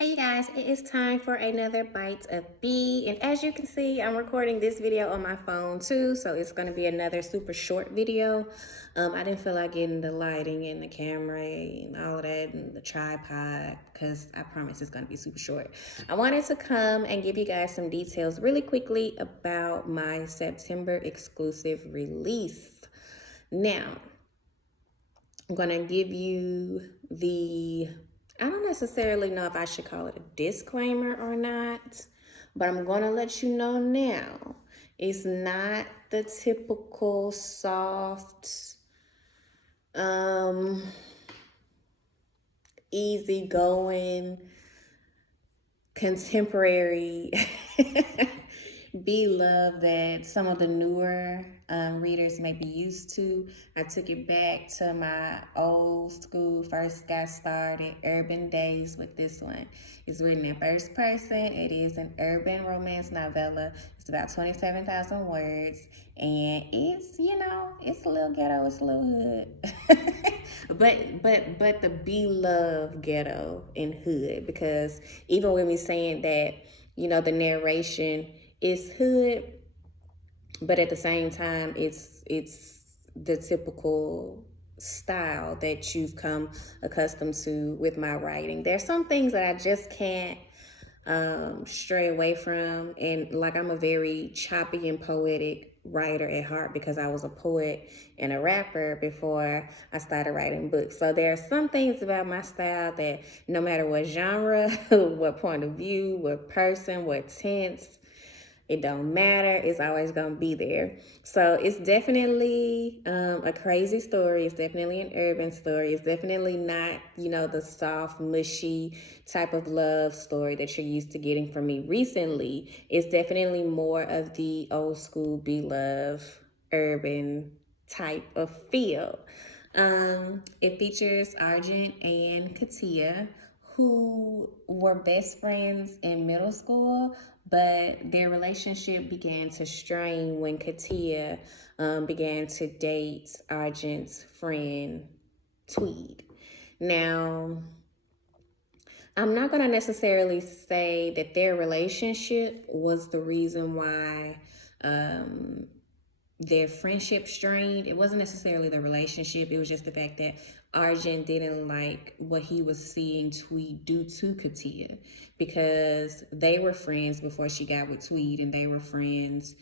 Hey you guys, it is time for another bite of B. And as you can see, I'm recording this video on my phone too, so it's going to be another super short video. I didn't feel like getting the lighting and the camera and all of that and the tripod because I promise it's going to be super short. I wanted to come and give you guys some details really quickly about my September exclusive release. Now, I'm going to give you I don't necessarily know if I should call it a disclaimer or not, but I'm going to let you know now. It's not the typical soft, um, easygoing, contemporary be love that some of the newer readers may be used to. I took it back to my old school, first got started, urban days with this one. It's written in first person. It is an urban romance novella. It's about 27,000 words. And it's, it's a little ghetto, it's a little hood. but the be love ghetto and hood, because even with me saying that, the narration is hood, but at the same time it's the typical style that you've come accustomed to with my writing. There's some things that I just can't stray away from, and like I'm a very choppy and poetic writer at heart because I was a poet and a rapper before I started writing books. So there are some things about my style that no matter what genre, what point of view, what person, what tense, it don't matter. It's always going to be there. So it's definitely a crazy story. It's definitely an urban story. It's definitely not, the soft, mushy type of love story that you're used to getting from me recently. It's definitely more of the old school be-love, urban type of feel. It features Argent and Katia, who were best friends in middle school, but their relationship began to strain when Katia began to date Argent's friend Tweed. Now, I'm not going to necessarily say that their relationship was the reason why their friendship strained. It wasn't necessarily the relationship. It was just the fact that Arjun didn't like what he was seeing Tweed do to Katia, because they were friends before she got with Tweed, and they were friends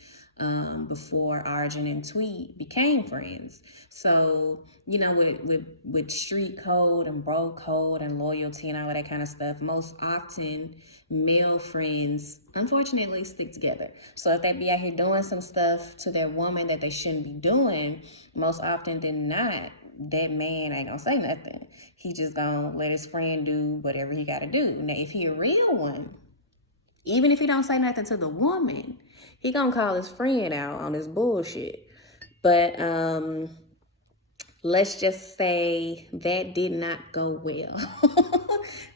before Arjun and Tweed became friends. So, with street code and bro code and loyalty and all of that kind of stuff, most often male friends unfortunately stick together. So if they be out here doing some stuff to their woman that they shouldn't be doing, most often than not, that man ain't gonna say nothing. He just gonna let his friend do whatever he gotta do. Now, if he a real one, even if he don't say nothing to the woman, he gonna call his friend out on his bullshit. But let's just say that did not go well.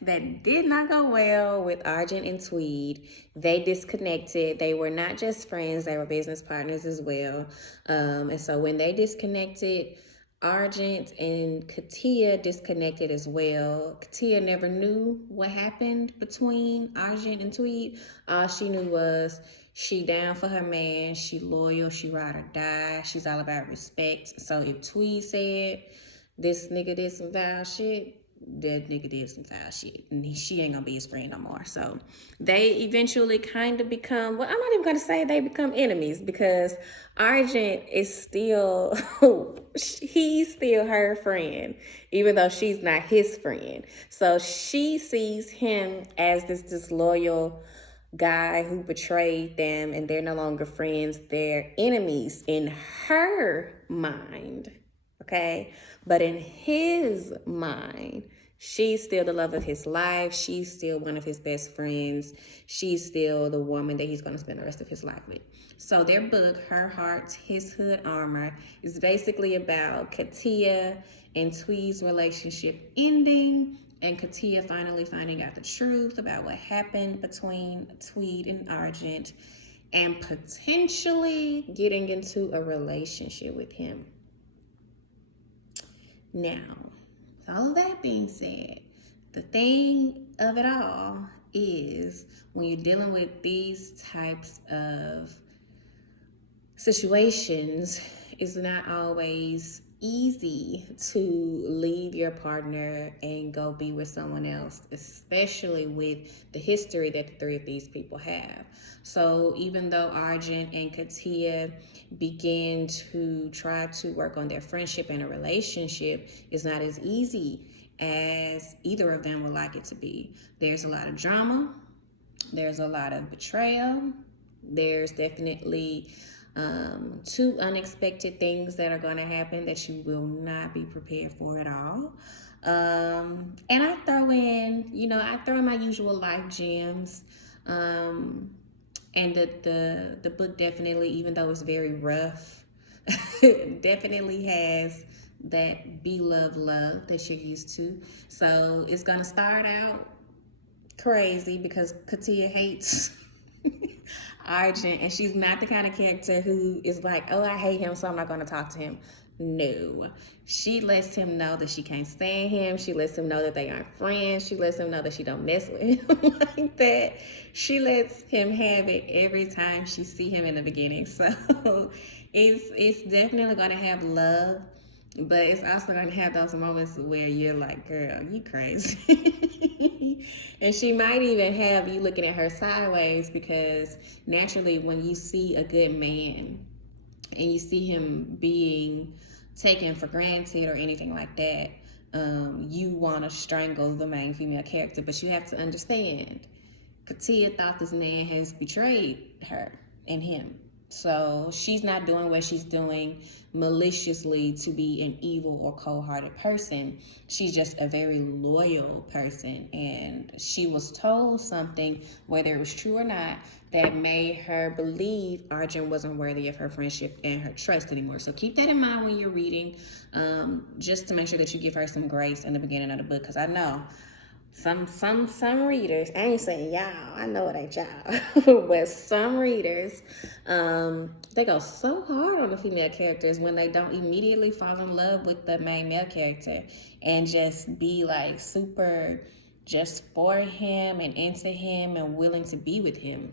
That did not go well with Argent and Tweed. They disconnected. They were not just friends, they were business partners as well. And so when they disconnected, Argent and Katia disconnected as well. Katia never knew what happened between Argent and Tweed. All she knew was she down for her man, she loyal, she ride or die, she's all about respect. So if Tweed said this nigga did some foul shit, that nigga did some foul shit, and she ain't gonna be his friend no more. So they eventually kind of become, well, I'm not even gonna say they become enemies, because Argent is still he's still her friend, even though she's not his friend. So she sees him as this disloyal guy who betrayed them, and they're no longer friends, they're enemies in her mind. Okay, but in his mind, she's still the love of his life. She's still one of his best friends. She's still the woman that he's going to spend the rest of his life with. So their book, Her Heart, His Hood Armor, is basically about Katia and Tweed's relationship ending, and Katia finally finding out the truth about what happened between Tweed and Argent, and potentially getting into a relationship with him. Now, with all of that being said, The thing of it all is when you're dealing with these types of situations, it's not always easy to leave your partner and go be with someone else, especially with the history that the three of these people have. So even though Arjun and Katia begin to try to work on their friendship and a relationship, it's not as easy as either of them would like it to be. There's a lot of drama, there's a lot of betrayal, there's definitely two unexpected things that are going to happen that you will not be prepared for at all. And I throw in, I throw in my usual life gems. And the book definitely, even though it's very rough, definitely has that be love that you're used to. So it's gonna start out crazy because Katia hates Arjun, and she's not the kind of character who is like, oh, I hate him, so I'm not going to talk to him. No. She lets him know that she can't stand him. She lets him know that they aren't friends. She lets him know that she don't mess with him like that. She lets him have it every time she see him in the beginning. So it's definitely going to have love, but it's also going to have those moments where you're like, girl, you crazy. And she might even have you looking at her sideways, because naturally when you see a good man and you see him being taken for granted or anything like that, you want to strangle the main female character. But you have to understand, Katia thought this man has betrayed her and him. So she's not doing what she's doing maliciously to be an evil or cold-hearted person. She's just a very loyal person, and she was told something, whether it was true or not, that made her believe Arjun wasn't worthy of her friendship and her trust anymore. So keep that in mind when you're reading, just to make sure that you give her some grace in the beginning of the book, because I know some readers, I ain't saying y'all, I know it ain't y'all, but some readers, they go so hard on the female characters when they don't immediately fall in love with the main male character and just be like super just for him and into him and willing to be with him.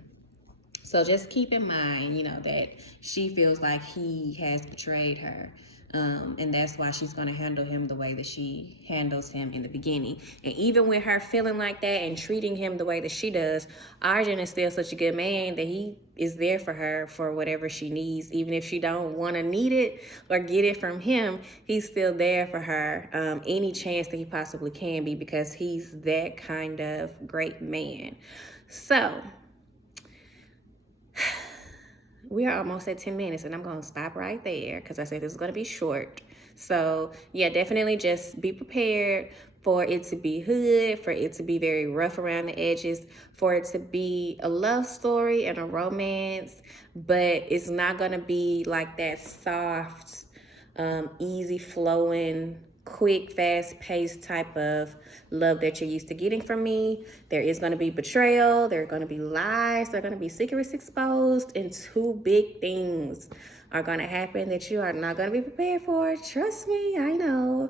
So just keep in mind, that she feels like he has betrayed her. And that's why she's going to handle him the way that she handles him in the beginning. And even with her feeling like that and treating him the way that she does, Arjun is still such a good man that he is there for her for whatever she needs. Even if she don't want to need it or get it from him, he's still there for her any chance that he possibly can be, because he's that kind of great man. So we are almost at 10 minutes, and I'm going to stop right there because I said this is going to be short. So yeah, definitely just be prepared for it to be hood, for it to be very rough around the edges, for it to be a love story and a romance, but it's not going to be like that soft, easy flowing, quick, fast-paced type of love that you're used to getting from me. There is going to be betrayal. There are going to be lies. There are going to be secrets exposed, and two big things are going to happen that you are not going to be prepared for. Trust me, I know.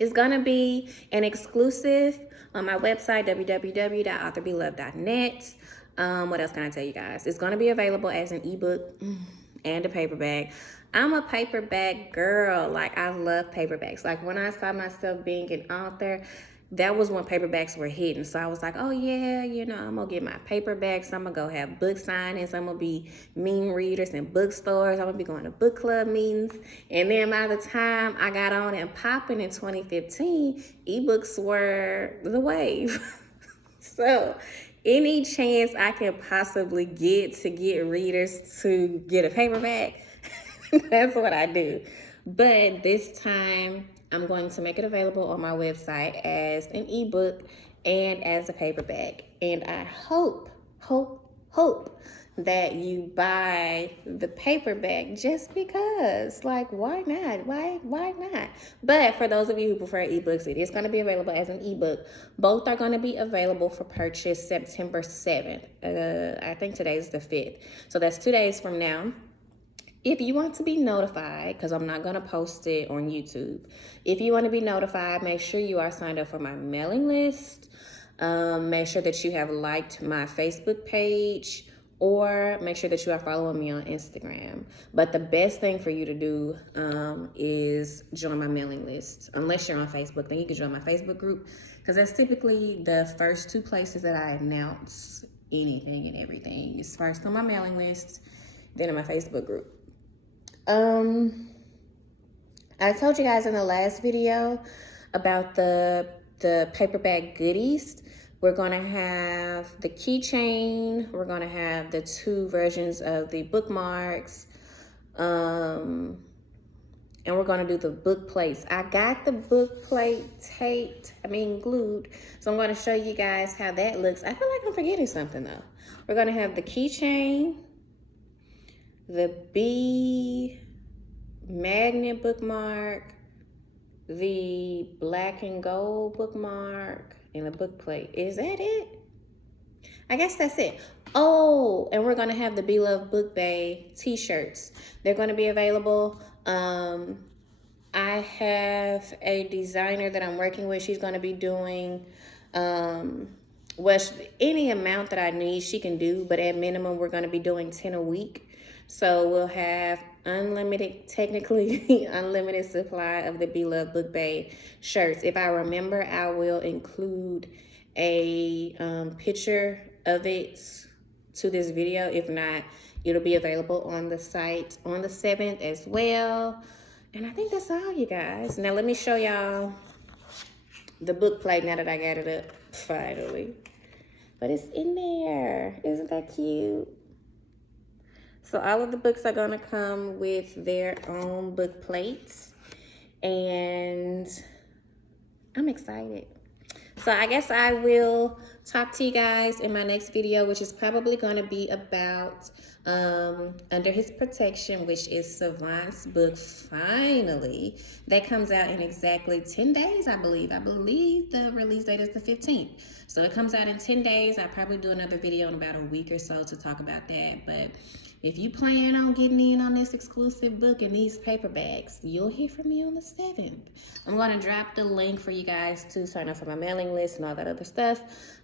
It's going to be an exclusive on my website, www.authorbeloved.net. What else can I tell you guys? It's going to be available as an ebook and a paperback. I'm a paperback girl. Like, I love paperbacks. Like, when I saw myself being an author, that was when paperbacks were hitting. So I was like, oh yeah, I'm gonna get my paperbacks. I'm gonna go have book signings. I'm gonna be meeting readers in bookstores. I'm gonna be going to book club meetings. And then by the time I got on and popping in 2015, ebooks were the wave. So any chance I can possibly get to get readers to get a paperback, that's what I do. But this time, I'm going to make it available on my website as an ebook and as a paperback. And I hope that you buy the paperback just because. Like, why not? Why not? But for those of you who prefer ebooks, it is going to be available as an ebook. Both are going to be available for purchase September 7th. I think today's the 5th. So that's 2 days from now. If you want to be notified, because I'm not going to post it on YouTube, if you want to be notified, make sure you are signed up for my mailing list. Make sure that you have liked my Facebook page, or make sure that you are following me on Instagram. But the best thing for you to do is join my mailing list. Unless you're on Facebook, then you can join my Facebook group, because that's typically the first two places that I announce anything and everything. It's first on my mailing list, then in my Facebook group. I told you guys in the last video about the paperback goodies. We're gonna have the keychain. We're gonna have the 2 versions of the bookmarks. And we're gonna do the book plates. I got the book plate glued. So I'm gonna show you guys how that looks. I feel like I'm forgetting something though. We're gonna have the keychain, the B magnet bookmark, the black and gold bookmark, and the book plate. Is that it? I guess that's it. Oh, and we're gonna have the Be Love Book Bay t-shirts. They're gonna be available. I have a designer that I'm working with. She's gonna be doing any amount that I need she can do, but at minimum we're gonna be doing 10 a week. So we'll have technically unlimited supply of the Be Love Book Bay shirts. If I remember, I will include a picture of it to this video. If not, it'll be available on the site on the 7th as well. And I think that's all, you guys. Now let me show y'all the book plate now that I got it up finally. But it's in there. Isn't that cute? So all of the books are gonna come with their own book plates, and I'm excited. So I guess I will talk to you guys in my next video, which is probably gonna be about Under His Protection, which is Savant's book, finally. That comes out in exactly 10 days, I believe. I believe the release date is the 15th. So it comes out in 10 days. I'll probably do another video in about a week or so to talk about that. But if you plan on getting in on this exclusive book and these paperbacks, you'll hear from me on the 7th. I'm going to drop the link for you guys to sign up for my mailing list and all that other stuff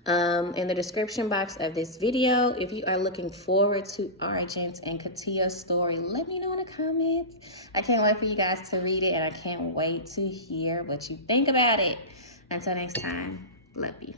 in the description box of this video. If you are looking forward to Argent and Katia's story, let me know in the comments. I can't wait for you guys to read it, and I can't wait to hear what you think about it. Until next time, love you.